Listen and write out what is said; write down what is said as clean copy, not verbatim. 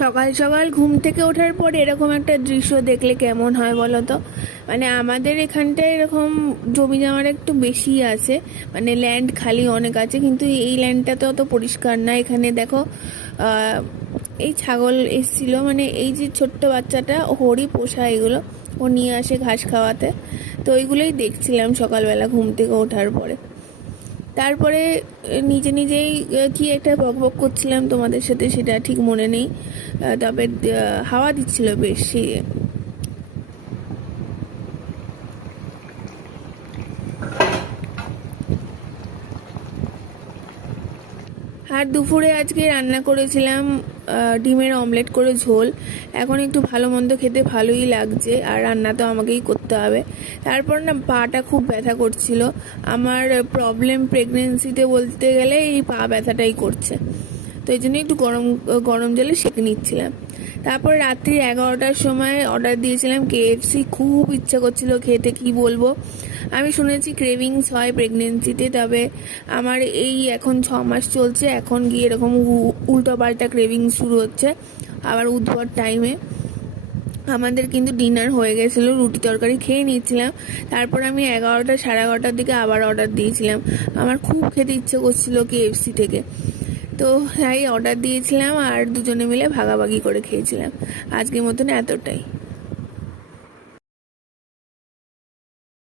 সকাল সকাল ঘুম থেকে ওঠার পর এরকম একটা দৃশ্য দেখলে কেমন হয় বলো তো। মানে আমাদের এখানটায় এরকম জমি জমার একটু বেশি আছে, মানে ল্যান্ড খালি অনেক আছে, কিন্তু এই ল্যান্ডটাতে অত পরিষ্কার না। এখানে দেখো এই ছাগল এসছিল, মানে এই যে ছোট্ট বাচ্চাটা হরি পোষা, এগুলো ও নিয়ে আসে ঘাস খাওয়াতে। তো ওইগুলোই দেখছিলাম সকালবেলা ঘুম থেকে ওঠার পরে। তারপরে নিজে নিজেই কি একটা বকবক করছিলাম তোমাদের সাথে, সেটা ঠিক মনে নেই। তবে হাওয়া দিচ্ছিল বেশি। আর দুপুরে আজকে রান্না করেছিলাম ডিমের অমলেট করে ঝোল। এখন একটু ভালো মন্দ খেতে ভালোই লাগছে, আর রান্না তো আমাকেই করতে হবে। তারপর না পাটা খুব ব্যথা করছিল। আমার প্রবলেম প্রেগনেন্সিতে বলতে গেলে এই পা ব্যথাটাই করছে। তো এই জন্য একটু গরম গরম জলে সেঁকে নিচ্ছিলাম। তারপর রাত্রি 11টার সময় অর্ডার দিয়েছিলাম কেএফসি। খুব ইচ্ছা করছিল খেতে, কি বলবো। আমি শুনেছি ক্রেভিংস হয় প্রেগনেন্সিতে, তবে আমার এই এখন 6 মাস চলছে, এখন গিয়ে এরকম উল্টো পাল্টা ক্রেভিংস শুরু হচ্ছে আবার উদ্ভট টাইমে। আমাদের কিন্তু ডিনার হয়ে গেছিলো, রুটি তরকারি খেয়ে নিয়েছিলাম। তারপর আমি 11টা 11:30টার দিকে আবার অর্ডার দিয়েছিলাম। আমার খুব খেতে ইচ্ছে করছিল কেএফসি থেকে, তো তাই অর্ডার দিয়েছিলাম আর দুজনে মিলে ভাগাভাগি করে খেয়েছিলাম। আজকের মতন এতটাই।